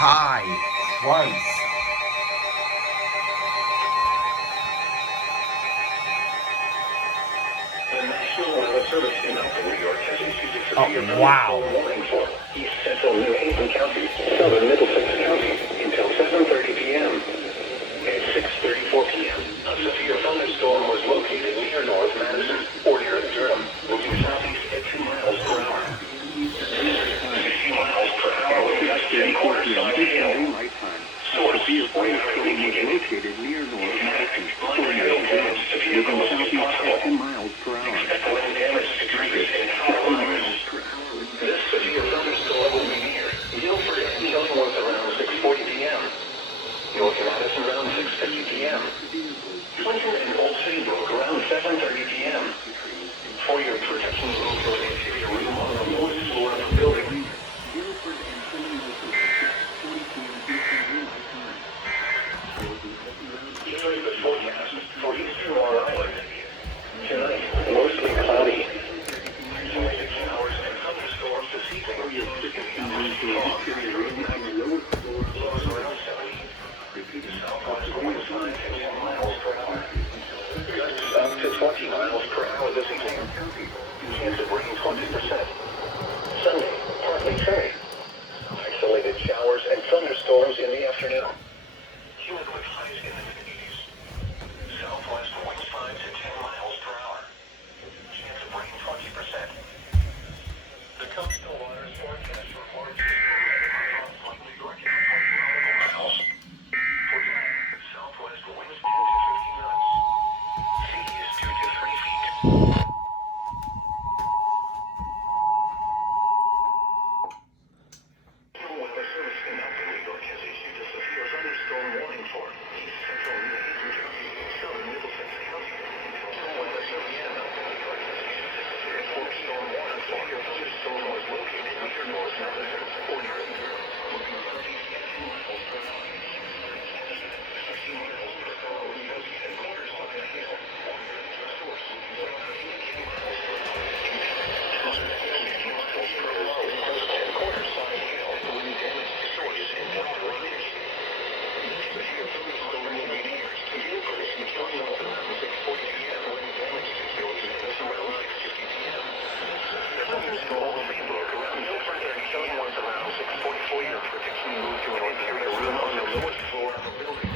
Hi, Christ. The National Weather Service in New York has issued a severe wow. thunderstorm warning for East Central New Haven County, Southern Middlesex County until 7:30 p.m. At 6:34 p.m., a severe thunderstorm was located near North Madison or near Durham, moving southeast at 2 miles per hour. 60 miles per hour with gusts and quarter-size hail. Source: thunderstorm was located near North Madison, hail damage to vehicles is southeast possible. at 10 miles per hour. Expect wind damage to trees and power lines. This severe thunderstorm will be near Guilford and Kenilworth around 6:40 p.m. North Madison around 6:50 p.m. Clinton and Old Saybrook around 7:30 p.m. For your protection, move to an interior room on the lowest floor of the building. Here is the forecast for eastern Long Island. Tonight, mostly cloudy. Isolated showers and thunderstorms this evening. Lows around 70. Southwest winds 5 to 10 miles per hour. Gusts up to 20 miles per hour this evening. Chance of rain 20%. Sunday, partly sunny. Isolated showers and thunderstorms in the afternoon. Humid with highs in the mid-80s. Southwest winds 5 to 10 miles per hour. Chance of rain 20%. The coastal waters forecast for March slightly north miles. For tonight, southwest winds 10 to 15 knots. Seas 2 to 3 feet. National Weather Service in New York has issued a severe thunderstorm warning for East Central New Haven County, Southern Middlesex County. National Weather Service in New York has issued a severe thunderstorm warning for your thunderstorm was located near North Madison or near Durham, moving southeast at 2 miles per hour. 60 miles per hour with gusts and quarter-size hail. Source: 10 miles per hour. 60 miles per hour with gusts and quarter-size hail. Wind damage to trees and power lines. This severe thunderstorm will be near Guilford and Kenilworth around 6:40 p.m. Wind damage to North Madison around 6:50 p.m. Thunderstorm will be broke around Guilford and Kenilworth around 6:44 p.m. Protection moved to an interior room on the lowest floor of the building.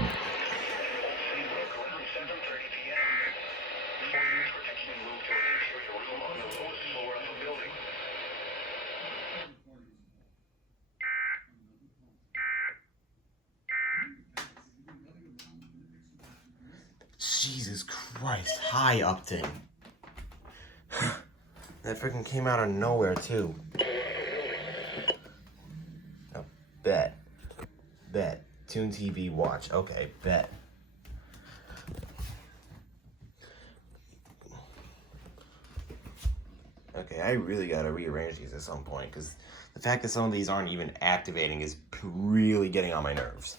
Seabrook around 7:30 p.m. For your protection moved to an interior room on the lowest floor of the building. Jesus Christ. Hi, Upton. That freaking came out of nowhere, too. Oh, bet. Tune TV, watch. Okay, bet. Okay, I really gotta rearrange these at some point, because the fact that some of these aren't even activating is really getting on my nerves.